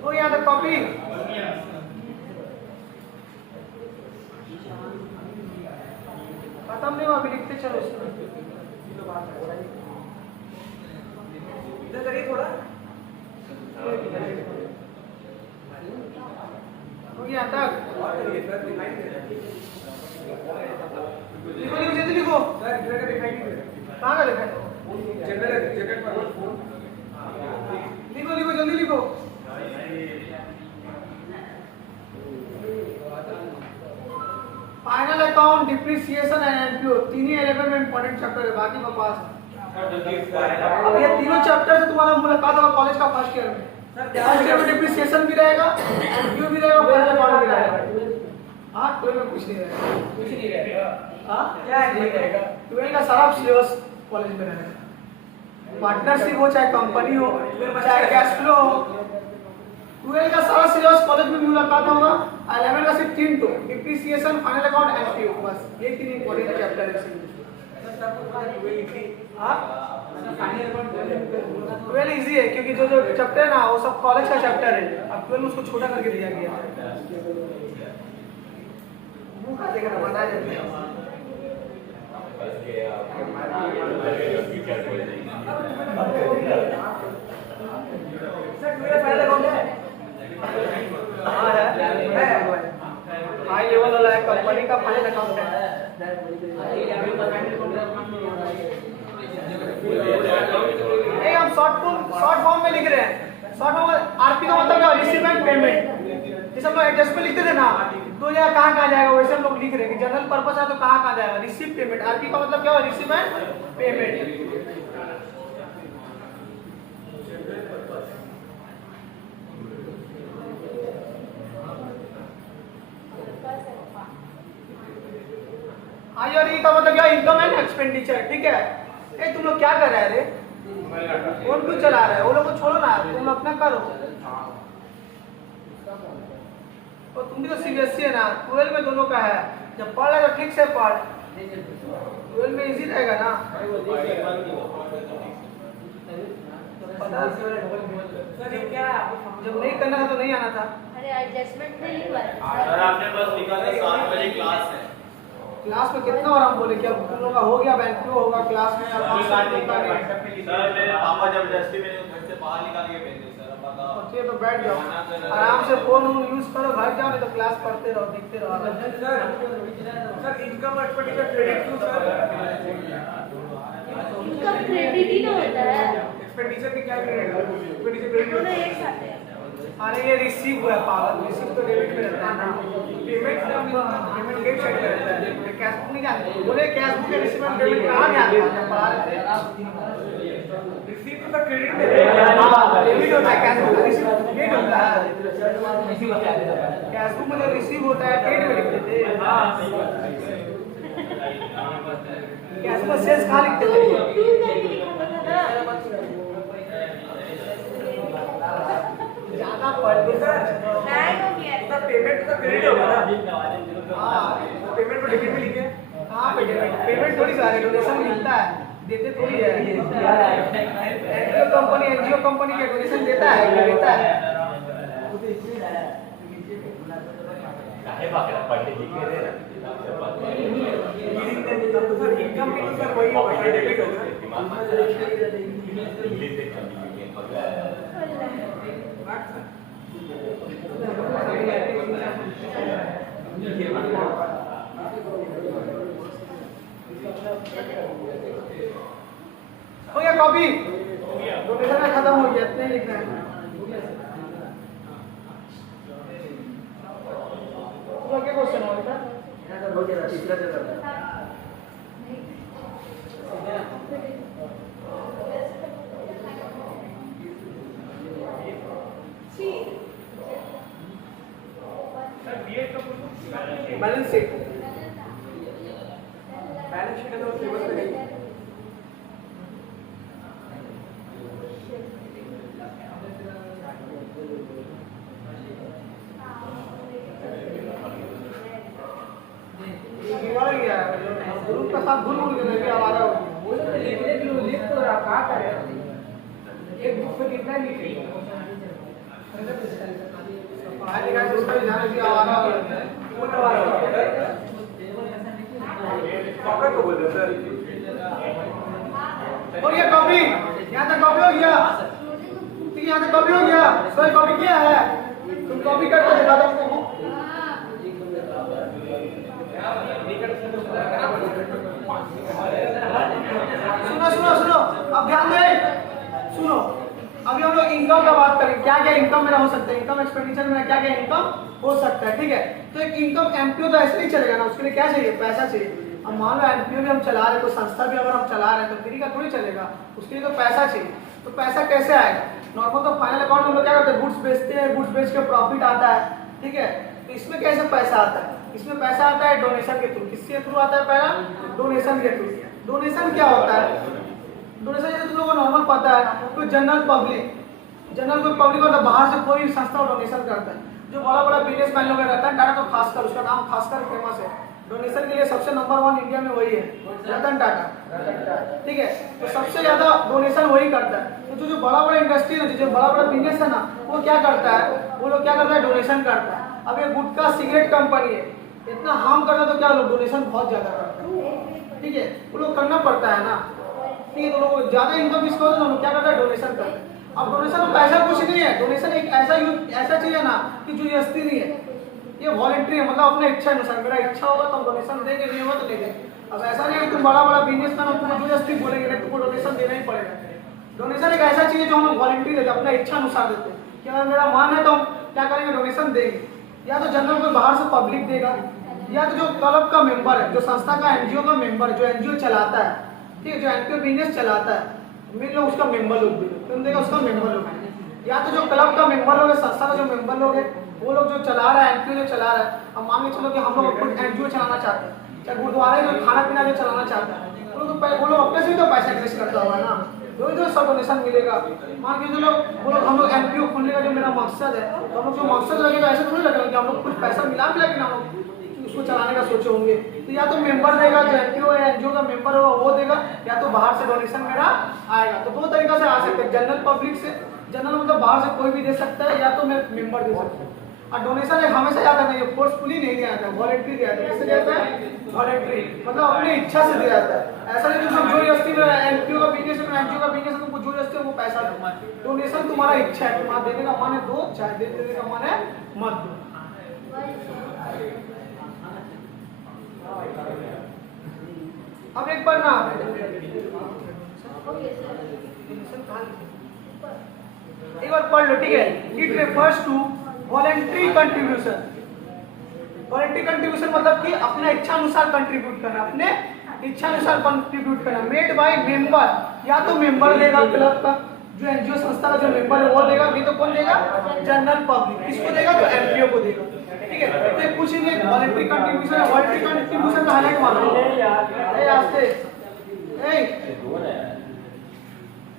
हो गया तो कॉपी खत्म नहीं हुआ, अभी लिखते चलो इसमें। इधर करिए थोड़ा। हो गया तक लिखो लिखो जल्दी लिखो। कहाँ का लिखा है? लिखो लिखो जल्दी लिखो। Final account, depreciation and NPO, तीन ही 11 में इंपॉर्टेंट चैप्टर है, बाकी बकवास है। अब ये तीनों चैप्टर से तुम्हारा मुलाकात होगा कॉलेज का फर्स्ट ईयर में। फर्स्ट ईयर में डिप्रिसिएशन भी रहेगा, एनपीओ भी रहेगा, फाइनल अकाउंट भी रहेगा। हाँ 12 में कुछ नहीं रहेगा। कुछ नहीं रहेगा। हाँ क्या नहीं रहेगा? 12 का सारा सिलेबस कॉलेज में रहेगा। पार्टनरशिप हो चाहे कंपनी हो चाहे कैश फ्लो हो, 12 का सारा सिलेबस कॉलेज में मुलाकात होगा। 11 का सिर्फ 3 तो डिप्रिसिएशन, फाइनल अकाउंट, एनपीओ, बस ये 3 इंपॉर्टेंट चैप्टर है। हाँ 12 इजी है क्योंकि जो जो चैप्टर है ना वो सब कॉलेज का चैप्टर है। अब 12 उसको छोटा करके दिया गया है। मुंह का देखना बता देते हैं। हाई लेवल वाला है, कंपनी का फाइनल अकाउंट है। हम शॉर्ट फॉर्म में लिख रहे हैं। शॉर्ट फॉर्म आरपी का मतलब क्या? Receive and payment. जैसे हम लोग एडजस्ट में लिखते थे ना, तो यह कहाँ जाएगा, वैसे हम लोग लिख रहे हैं कि जनरल पर्पस है तो कहाँ जाएगा, रिसीव पेमेंट। आरपी का मतलब क्या है? Receive and payment. आई और ई का मतलब क्या? Income and expenditure. ठीक है, ए तुम लोग क्या कर रहे हैं रे? फोन क्यों चला रहे हो? वो लोग को छोड़ो ना, तुम लोग अपना करो। और तुम भी तो सीबीएसई है ना, 12 में दोनों का है। जब पढ़ रहे तो ठीक से पढ़, 12 में इजी रहेगा ना। सर ये क्या है, जब नहीं करना था तो नहीं आना था। अरे एडजस्टमेंट नहीं हुआ सर आपने बस लिखा था 7 बजे क्लास है। क्लास में कितना बार हम बोले कि अब तुम लोग का हो गया, एनपीओ होगा क्लास में, अब हम सब लोग का नहीं। सर मेरे पापा जबरदस्ती मेरे को घर से बाहर निकाल के भेजे सर। अब बताओ। बच्चे तो बैठ जाओ, आराम से फोन यूज करो, घर जाओ, नहीं तो क्लास पढ़ते रहो, देखते रहो। Sir income expenditure credit to sir income credit ही ना होता है, एक्सपेंडिचर की क्या क्रेडिट एक्सपेंडिचर क्रेडिट दोनों एक साथ है। अरे ये रिसीव हुआ है पागल, रिसीव तो डेबिट में रहता है ना, पेमेंट डेबिट साइड में रहता है, कैश बुक नहीं जानते बोले, कैश बुक या रिसीव डेबिट कहाँ जानते हैं, पढ़ा रहे थे। रिसीव तो क्रेडिट में हाँ डेबिट होता है, कैश बुक का रिसीव क्रेडिट होता है, कैश बुक में जो रिसीव होता है क्रेडिट में लिख देते हैं। कैश बुक सेल्स कहाँ लिखते थे? ज्यादा पढ़ लो सर। नहीं हो गया सर पेमेंट तो क्रेडिट होगा ना। हाँ पेमेंट को डेबिट में लिखे हाँ पेमेंट थोड़ी सा डोनेशन मिलता है, देते थोड़ी है। एनजीओ कंपनी के डोनेशन देता है, लेता है। काहे बाकरा पढ़ने लिखे थे ना सर इनकम भी तो सर वही होगा डेबिट होगा। इंग्लिश से कमी पगला हो गया कॉपी, डोनेशन में खत्म हो गया, इतने लिखना है। तो क्या क्वेश्चन हो गया? हो गया तीसरा जगह। बैलेंस शीट, बैलेंस शीट है तो सिलेबस में नहीं ग्रुप का साथ भूल भूल के आवारा हो लिख तो रहा क्या करे एक बुक पे कितना लिखे पढ़ाई लिखाई से उसका भी ध्यान रखिए, आवारा हो कौन वाला पकड़ को बोल रहे सर हो गया कॉपी, यहाँ तक कॉपी हो गया, ठीक है यहाँ तक कॉपी हो गया। कोई कॉपी किया है? तुम कॉपी करके दिखा दो उसको। सुनो अब ध्यान दे, सुनो अभी हम लोग इनकम का बात करें, क्या क्या इनकम मेरा हो सकता है, इनकम एक्सपेंडिचर में क्या क्या इनकम हो सकता है, ठीक है। तो एक इनकम एमपीओ तो ऐसे नहीं चलेगा ना, उसके लिए क्या चाहिए, पैसा चाहिए। अब मान लो एमपीओ भी हम चला रहे हैं, कोई संस्था भी अगर हम चला रहे हैं तो फ्री का थोड़ी चलेगा, उसके लिए तो पैसा चाहिए। तो पैसा कैसे आएगा? नॉर्मल तो फाइनल अकाउंट में हम लोग क्या करते हैं, गुड्स बेचते हैं, गुड्स बेच के प्रॉफिट आता है, ठीक है। तो इसमें कैसे पैसा आता है? इसमें पैसा आता है डोनेशन के थ्रू। किसके थ्रू आता है? पहला डोनेशन के थ्रू। डोनेशन क्या होता है? डोनेशन जैसे तुम लोगों को नॉर्मल पता है, कोई जनरल कोई पब्लिक होता है, बाहर से कोई संस्था डोनेशन करता है, जो बड़ा बड़ा बिजनेसमैन लोग रहता है, टाटा तो खासकर उसका नाम खासकर फेमस है, डोनेशन के लिए सबसे नंबर 1 इंडिया में वही है, रतन टाटा, ठीक है। तो सबसे ज्यादा डोनेशन वही करता है। तो जो बड़ा बड़ा इंडस्ट्री है, जो बड़ा बड़ा बिजनेस है ना, वो क्या करता है, वो लोग क्या करता है, डोनेशन करता है। अब ये गुटखा सिगरेट कंपनी है, इतना हार्म करता है तो क्या लोग डोनेशन बहुत ज्यादा करता है, ठीक है। वो लोग करना पड़ता है ना, ठीक है। तो लोग ज्यादा इनकम इसको क्या करता है, डोनेशन करता है। अब डोनेशन में पैसा कुछ नहीं है, डोनेशन एक ऐसा चीज है ना कि जो जबरदस्ती नहीं है, ये वॉलंटरी है, मतलब अपने इच्छा अनुसार, मेरा इच्छा होगा तो हम डोनेशन देंगे, नहीं होगा तो नहीं देंगे। अब ऐसा नहीं है तुम बड़ा बड़ा बिजनेसमैन हो, तुम जबरदस्ती बोलेंगे नहीं, तुमको डोनेशन देना ही पड़ेगा। डोनेशन एक ऐसा चीज है जो हम वॉलंटरी देते हैं, अपना इच्छा अनुसार देते हैं कि अगर मेरा मन है तो हम क्या करेंगे, डोनेशन देंगे। या तो जनरल कोई बाहर से पब्लिक देगा, या तो जो क्लब का मेंबर है, जो संस्था का एनजीओ का मेंबर है, जो एनजीओ चलाता है, ठीक है, जो एनपीओ बिजनेस चलाता है, मिल लो उसका मेंबर लोग भी तुम देगा, उसका मेंबर लोग। या तो जो क्लब का मेंबर लोग है, संस्था का जो मेंबर लोग है, वो लोग जो चला रहा है, एनपीओ जो चला रहा है। अब मान के चलो कि हम लोग खुद एनजीओ चलाना चाहते हैं, चाहे गुरुद्वारे जो खाना पीना जो चलाना चाहता है, वो लोग अपने से भी तो पैसा इन्वेस्ट करता होगा ना, जो सब डोनेशन मिलेगा। मान के चलो वो लोग हम लोग एनपीओ खोलने का जो मेरा मकसद है, तो हम लोग जो मकसद लगेगा ऐसे थोड़ी लगेगा कि हम लोग कुछ पैसा मिला कि हम लोग उसको चलाने का सोचे होंगे, तो या तो मेंबर देगा, जो एनपीओ या एनजीओ का मेंबर होगा वो देगा, या तो बाहर से डोनेशन मेरा आएगा। तो दो तरीका से आ सकते हैं, जनरल पब्लिक से, जनरल मतलब बाहर से कोई भी दे सकता है, या तो मैं मेंबर दे सकता हूँ। और डोनेशन हमेशा जाता नहीं है, फोर्सफुली नहीं दिया जाता है, वॉलंटरी दिया जाता है। कैसे दिया जाता है? वॉलंटरी, मतलब अपनी इच्छा से दिया जाता है। ऐसा नहीं तुम जो जस्ती में एनपीओ का बिजनेस है, एनजीओ का बिजनेस है, तुमको जो जस्ती है वो पैसा दो। डोनेशन तुम्हारा इच्छा है, तुम्हारा देने का मन है दो, चाहे देने का मन है मत दो। अब एक बार ना एक बार पढ़ लो, ठीक है। It refers to voluntary contribution. Voluntary contribution मतलब कि अपने इच्छा अनुसार कंट्रीब्यूट करना, अपने इच्छा अनुसार कंट्रीब्यूट करना, मेड बाय मेंबर। या तो मेंबर देगा क्लब का, जो एनजीओ संस्था का जो मेंबर है वो देगा, नहीं तो कौन देगा? General public. किसको देगा? तो एनपीओ को देगा, ठीक है। तो पूछेंगे वॉलंटरी कंट्रीब्यूशन, वॉलंटरी कंट्रीब्यूशन का हाईलाइट मारो। ए आस्ते, ए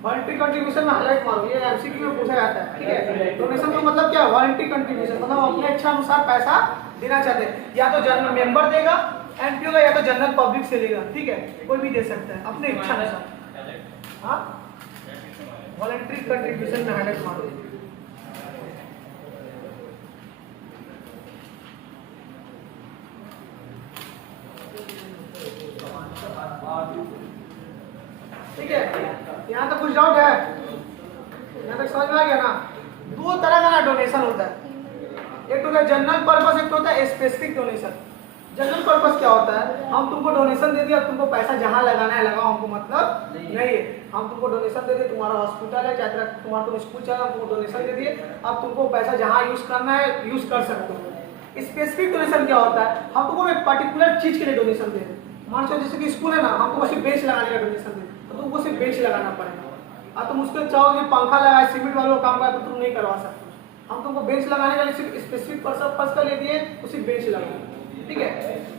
वॉलंटरी कंट्रीब्यूशन में हाईलाइट मारो, ये एमसीक्यू में पूछा जाता है, ठीक है। डोनेशन का मतलब क्या है? वॉलंटरी कंट्रीब्यूशन मतलब अपने इच्छा अनुसार पैसा देना चाहते हैं, या तो जनरल मेंबर देगा एनपीओ का, या तो जनरल पब्लिक से लेगा, ठीक है। कोई भी दे सकता है अपने इच्छा अनुसार। हाँ, वॉलंटरी कंट्रीब्यूशन में हाईलाइट मारो। ठीक है, यहाँ तक कुछ डाउट है? यहाँ तक समझ में आ गया ना? दो तरह का ना डोनेशन होता है, एक होता है जनरल पर्पस, एक होता है स्पेसिफिक डोनेशन। जनरल पर्पस क्या होता है? हम तुमको डोनेशन दे दिया, तुमको पैसा जहाँ लगाना है लगाओ, हमको मतलब नहीं है। हम तुमको डोनेशन दे दिए, तुम्हारा हॉस्पिटल है, चाहे तुम्हारा तुम स्कूल चला, तुमको डोनेशन दे दिए, अब तुमको पैसा जहाँ यूज करना है यूज कर सकते हो। स्पेसिफिक डोनेशन क्या होता है? हम तुमको एक पर्टिकुलर चीज के लिए डोनेशन दे रहे हैं। मान लो जैसे कि स्कूल है ना, हम तुमको सिर्फ बेंच लगाने का डोनेशन दे, तो तुमको सिर्फ बेंच लगाना पड़ेगा। अब तुम उसको चाहो कि पंखा लगाए, सीमेंट वालों का काम कराए, तो तुम नहीं करवा सकते। हम तुमको बेंच लगाने के लिए सिर्फ स्पेसिफिक पर्पस का ले दिए, तो सिर्फ बेंच लगाए, ठीक है।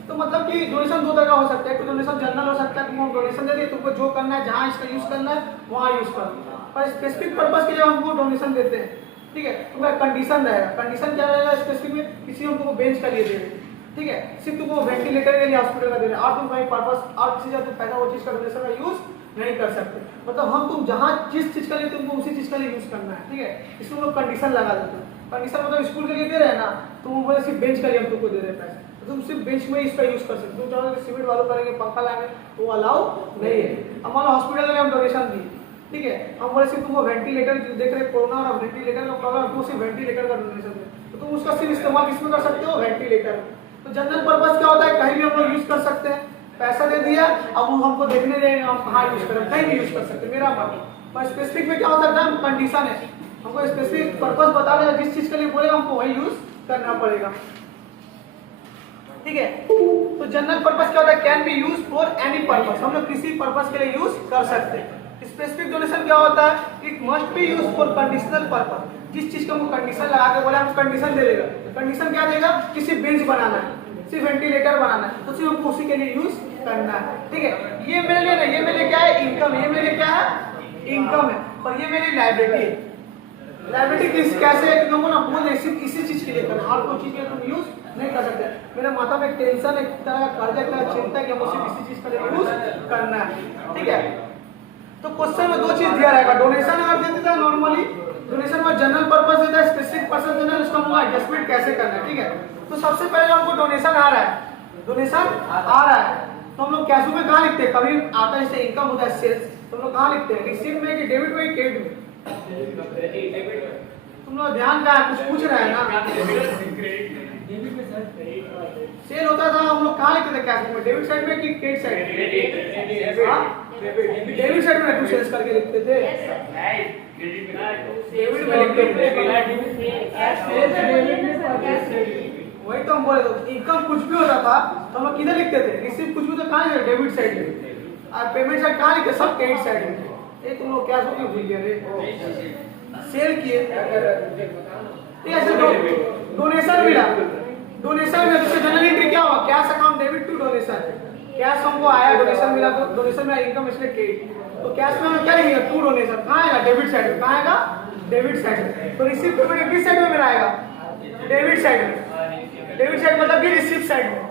तो मतलब कि डोनेशन दो तरह का हो सकता है, एक डोनेशन जनरल हो सकता है, तुमको डोनेशन दे दिए, तुमको जो करना है, जहाँ इसका यूज करना है वहाँ यूज करना। पर स्पेसिफिक पर्पस के लिए हमको डोनेशन देते हैं, ठीक है। तुम्हारा कंडीशन रहेगा, कंडीशन क्या रहेगा? स्पेसिफिक में किसी हम तुमको बेंच का लिए दे रहे हैं, ठीक है, सिर्फ तुमको वेंटिलेटर के लिए हॉस्पिटल का दे रहे हैं, और तुम कहीं पर्पस और किसी तुम पैसा वो चीज का डोनेशन का यूज नहीं कर सकते। मतलब हम तुम जहाँ जिस चीज के लिए तुमको उसी चीज के लिए यूज करना है, ठीक है। इसमें हम लोग कंडीशन लगा देते हैं। कंडीशन मतलब स्कूल के लिए दे रहे हैं ना, तो वो बोले सिर्फ बेंच के लिए हम तुमको दे रहे हैं पैसा, तो तुम सिर्फ बेंच में इसका यूज कर सकते। तुम चाहोगे सीमेंट वालों करेंगे, पंखा लाएंगे, तो वो अलाउ नहीं है। हमारा हॉस्पिटल के लिए हम डोनेशन दिए, ठीक है, हम बोले सिर्फ तुमको वेंटिलेटर देख रहे कोरोना और वेंटिलेटर का प्रॉब्लम, तुमको सिर्फ वेंटिलेटर का डोनेशन दे, तो तुम उसका सिर्फ इस्तेमाल किसमें कर सकते हो? वेंटिलेटर। तो जनरल पर्पस क्या होता है? कहीं भी हम लोग यूज कर सकते हैं, पैसा दे दिया, अब वो हमको देखने देंगे हम कहाँ यूज करें, कहीं भी यूज कर सकते हैं, मेरा मतलब। पर स्पेसिफिक में क्या हो सकता है? कंडीशन है, हमको स्पेसिफिक पर्पस बता देगा, जिस चीज के लिए बोलेगा हमको वही यूज करना पड़ेगा, ठीक है। तो जनरल पर्पस क्या होता है? Can be use for any purpose, हम लोग किसी पर्पस के लिए यूज कर सकते हैं। स्पेसिफिक डोनेशन क्या होता है? It must be use for conditional purpose, जिस चीज का हमको कंडीशन लगा के बोले हम कंडीशन दे देगा। कंडीशन क्या देगा? किसी बेंच बनाना है, सिर्फ वेंटिलेटर बनाना है, तो सिर्फ हमको उसी के लिए यूज करना है, ठीक है। ये मेरे लिए ना, ये मेरे लिए क्या है? इनकम। ये मेरे लिए क्या है? इनकम है। और ये मेरी लाइबिलिटी है। लाइबिलिटी किस कैसे है? तुमको ना बोल दे सिर्फ इसी चीज के लिए करना, और कोई चीज के लिए तुम यूज नहीं कर सकते। मेरे माथा में टेंशन है, कर्जा का चिंता है कि हमको सिर्फ इसी चीज के लिए यूज करना है, ठीक है। तो क्वेश्चन में दो चीज दिया रहेगा, डोनेशन अगर दे देता है नॉर्मली, डोनेशन में जनरल पर्पस देता है, स्पेसिफिक पर्पस देना है, उसका हम एडजस्टमेंट कैसे करना है, ठीक है। तो सबसे पहले हमको डोनेशन आ रहा है, डोनेशन आ रहा है, तो हम लोग कैश में कहाँ लिखते हैं? कभी आता है जैसे इनकम होता है सेल्स, तो हम लोग कहाँ लिखते हैं? रिसीव में कि डेबिट में, क्रेडिट में? तुम लोग ध्यान का कुछ पूछ रहे हैं ना? सेल होता था, हम लोग कहाँ लिखते थे कैश में? डेबिट साइड में कि क्रेडिट साइड में? डेबिट साइड में टू सेल्स करके लिखते थे, डेबिट में लिखते थे। वही तो हम बोले, तो इनकम कुछ भी होता था तो हम लोग किधर लिखते थे? रिसीव कुछ भी तो कहाँ लिखते? डेबिट साइड में। और पेमेंट साइड कहाँ लिखते? सब क्रेडिट साइड में। ये तुम लोग क्या सोच भूल गए रे? सेल किए, ऐसे डोनेशन मिला, डोनेशन में उससे जनरल एंट्री क्या हुआ? Cash account debit to donation, cash हमको आया, डोनेशन मिला, तो डोनेशन में इनकम इसलिए क्रेडिट, तो कैश में हम क्या लिखेंगे? To donation. कहाँ आएगा? डेबिट साइड में। कहाँ आएगा? डेबिट साइड में। तो रिसीव पेमेंट किस साइड में मेरा आएगा? डेबिट साइड में। डेबिट साइड मतलब कि रिसीव साइड में।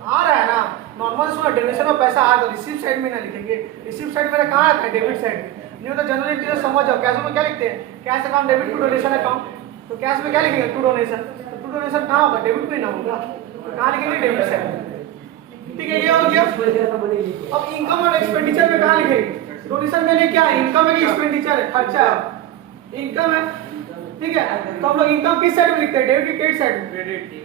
आ रहा है ना नॉर्मल सुना डोनेशन में पैसा आ रहा रिसीव साइड में ना लिखेंगे रिसीव साइड मेरा कहाँ आता है डेबिट साइड में नहीं होता जनरल इंटीरियर समझ जाओ कैश में क्या लिखते हैं cash account debit to donation account तो कैश में क्या लिखेंगे टू डोनेशन तो टू डोनेशन कहाँ होगा डेबिट में ना होगा तो कहाँ लिखेंगे डेबिट साइड ठीक है ये हो गया अब इनकम और एक्सपेंडिचर में कहाँ लिखेंगे डोनेशन में लिए क्या है इनकम है कि एक्सपेंडिचर है खर्चा है इनकम है ठीक है तो हम लोग इनकम किस साइड में लिखते हैं डेबिट की क्रेडिट साइड में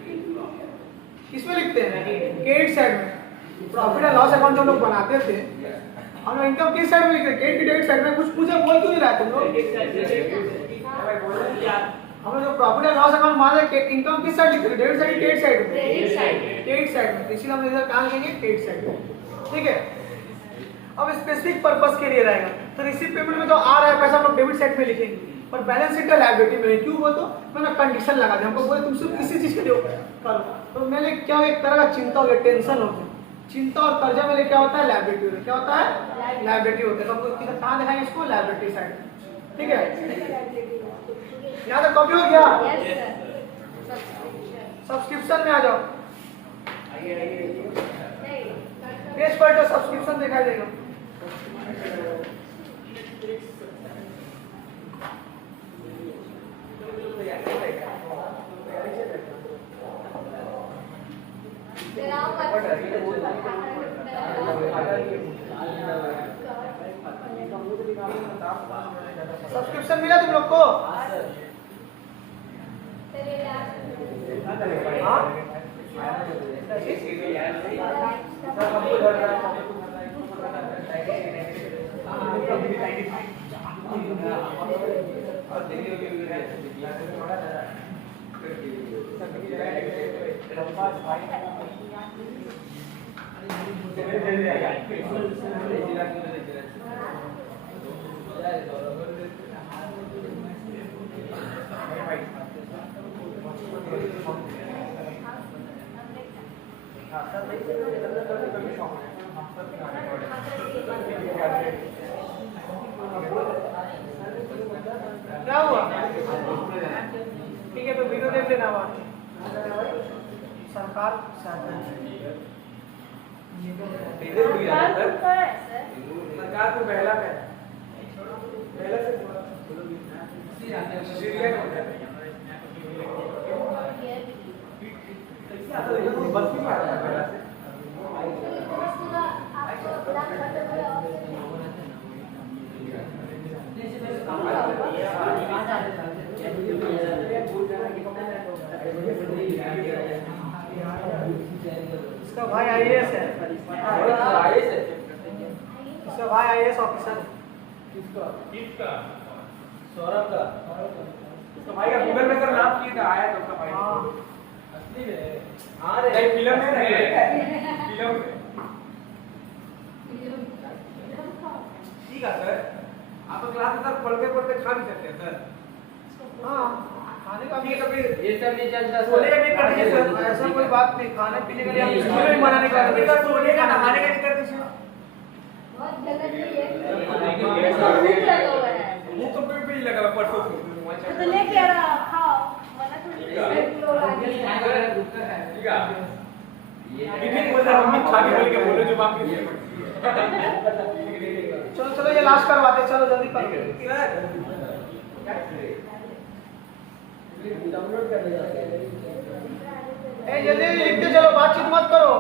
किसमें लिखते हैं क्रेडिट साइड में प्रॉफिट एंड लॉस अकाउंट जो लोग बनाते थे हम लोग इनकम किस साइड में लिखते हैं क्रेडिट की डेबिट साइड में कुछ मुझे बोल क्यों नहीं रहा तुम लोग हम लोग जो प्रॉफिट एंड लॉस अकाउंट मान रहे हैं इनकम किस साइड लिखते हैं डेबिट साइड क्रेडिट साइड में क्रेडिट साइड में इसीलिए हम इधर कहां लिखेंगे क्रेडिट साइड में ठीक है अब स्पेसिफिक पर्पस के लिए रहेगा तो रिसीव पेमेंट में तो आ रहा है पैसा हम लोग डेबिट साइड में लिखेंगे पर बैलेंस शीट का लायबिलिटी में क्यों बोल तो मैंने कंडीशन लगा दिया हमको बोले तुम सिर्फ इसी चीज के लिए करो तो मेरे क्या एक तरह का चिंता हो गया टेंशन हो गया चिंता और कर्जा में क्या होता है लायबिलिटी होता है क्या होता है लायबिलिटी होता है तो आपको कहाँ दिखाएंगे इसको लायबिलिटी साइड ठीक है यहाँ तक कॉपी हो गया सब्सक्रिप्शन में आ जाओ पेज पर तो सब्सक्रिप्शन दिखाई देगा सब्सक्रिप्शन मिला तुम लोग को हाँ क्या हुआ ठीक है तो वीडियो देख लेना सरकार सरकार को पहला इसका भाई आईएएस है इसका भाई आईएएस ऑफिसर किसका सौरभ का तो भाई का गूगल में कर नाम किया था आया तो उसका भाई असली में हां रे फिल्म में फिल्म ठीक है सर आप तो क्लास में सर पढ़ते पढ़ते खा भी सकते हैं सर हाँ खाने का ठीक है तो फिर ये सब नहीं चलता सोने का नहीं करते सर ऐसा कोई बात नहीं खाने पीने के लिए हम किसी को नहीं मना नहीं करते सोने का नहाने का नहीं करते सर बहुत गलत है ये मुंह तो पेट पे ही लगा परसों तो लेके आ रहा खाओ वरना थोड़ी लोग आ गए ठीक है कितने बोल रहा हम खा के बोल के बोलो जो बात की चलो चलो ये लास्ट करवाते हैं, चलो जल्दी करो डाउनलोड कर लेगा ए जल्दी लिखते चलो बातचीत मत करो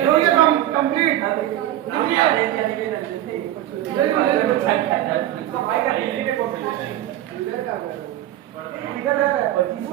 हो गया काम भाई का दिल्ली में कॉम्पिटिशन इधर है 25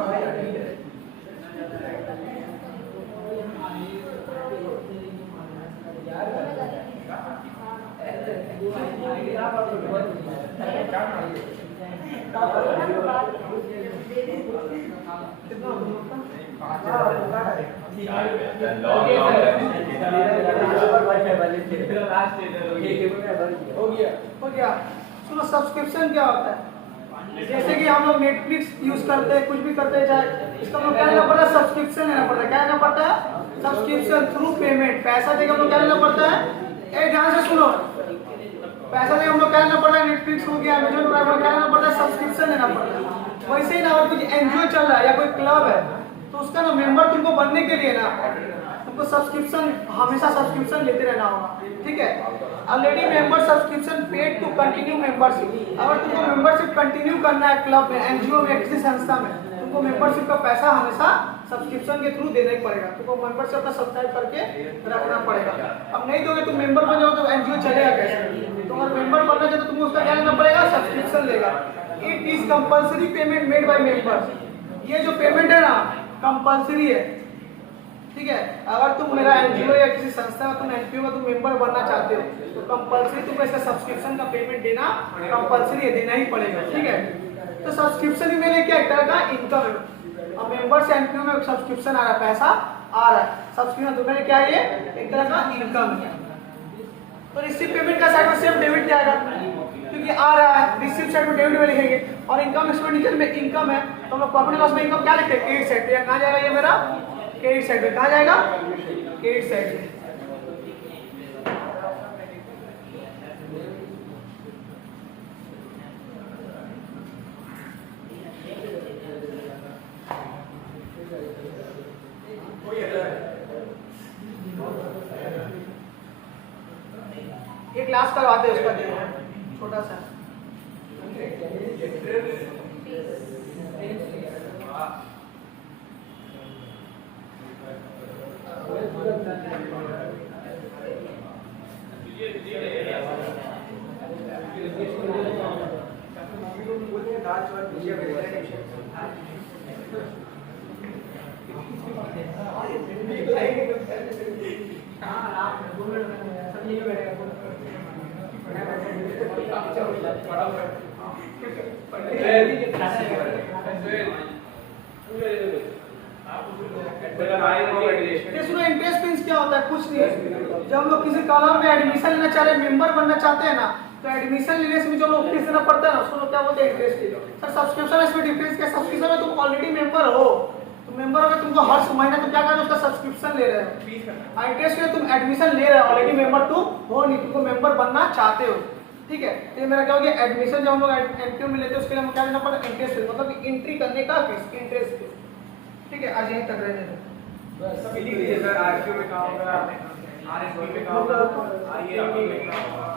हो गया। सुनो सब्सक्रिप्शन क्या होता है? जैसे कि हम लोग नेटफ्लिक्स यूज करते हैं, कुछ भी करते हैं, चाहे इसका हम लोग क्या लेना पड़ता है? सब्सक्रिप्शन लेना पड़ता है। क्या लेना पड़ता है? Subscription through payment. पैसा देकर हम लोग क्या लेना पड़ता है? ए ध्यान से सुनो, पैसा देकर हम लोग क्या लेना पड़ता है? नेटफ्लिक्स हो गया, अमेजन प्राइम हो गया, क्या लेना पड़ता है? सब्सक्रिप्शन लेना पड़ता है। वैसे ही ना, अगर कुछ एनजीओ चल रहा है या कोई क्लब है तो उसका ना मेंबर तुमको बनने के लिए ना तुमको सब्सक्रिप्शन, हमेशा सब्सक्रिप्शन लेते रहना होगा, ठीक है? Already member subscription paid to continue membership. अगर तुमको मेंबरशिप कंटिन्यू करना है क्लब में, एनजीओ में, किसी संस्था में, तुमको मेंबरशिप का पैसा हमेशा सब्सक्रिप्शन के थ्रू देना ही पड़ेगा। तुमको मेंबरशिप अपना सब्सक्राइब करके रखना पड़ेगा। अब नहीं दोगे तो मेंबर बन जाओ तो एनजीओ चलेगा कैसे? तो अगर मेंबर बनना चाहिए तो तुमको उसका क्या लेना पड़ेगा? सब्सक्रिप्शन लेगा। It is compulsory payment made by members. ये जो पेमेंट है ना कंपल्सरी है, ठीक है? अगर तुम मेरा एनजीओ या किसी संस्था का, तुम एनपीओ का तुम मेंबर बनना चाहते हो तो कंपल्सरी तुमको इसका सब्सक्रिप्शन का पेमेंट देना कंपल्सरी है, देना ही पड़ेगा, ठीक है? तो सब्सक्रिप्शन ही मेरे क्या एक तरह का इनकम है। अब मेंबर से एनपीओ में सब्सक्रिप्शन आ रहा है, पैसा आ रहा है, सब्सक्रिप्शन तो मेरे क्या है? ये एक तरह का इनकम है। तो रिसीव पेमेंट का साइड में सिर्फ डेबिट जाएगा क्योंकि आ रहा है, रिसीव साइड में डेबिट में लिखेंगे। और इनकम एक्सपेंडिचर में इनकम है तो हम लोग प्रॉफिट लॉस में इनकम क्या लिखते हैं? क्रेडिट साइड पे। कहाँ जाएगा ये मेरा? क्रेडिट साइड पे। कहाँ जाएगा? क्रेडिट साइड पे। ये क्लास करवाते हैं, उसका देखो छोटा सा। इंटरेस्ट मींस क्या होता है? कुछ नहीं है। जब हम लोग किसी कॉलेज में एडमिशन लेना चाह रहे हैं, मेंबर बनना चाहते हैं ना, तो एडमिशन लेने से भी जो लोग फीस देना पड़ता है ना, उसको लोग क्या बोलते हैं? इंटरेस्ट। सर सब्सक्रिप्शन इसमें डिफरेंस क्या? सब्सक्रिप्शन में तुम ऑलरेडी मेंबर हो, तो मेंबर हो गए, तुमको हर महीने तुम क्या कर रहे हो? उसका सब्सक्रिप्शन ले रहे हो। इंटरेस्ट में तुम एडमिशन ले रहे हो, ऑलरेडी मेंबर तुम हो नहीं, तुमको मेंबर बनना चाहते हो, ठीक है? तो ये मेरा क्या हो गया? एडमिशन जब हम लोग एनपीओ में लेते हैं उसके लिए हमें क्या देना पड़ता है? इंटरेस्ट, मतलब एंट्री करने का फीस, इंटरेस्ट, ठीक है? आज यहीं तक रहने दो। सब लिख लीजिए सर। आरक्यू में काम होगा, आरएसपी में काम होगा, आईएएल में काम होगा।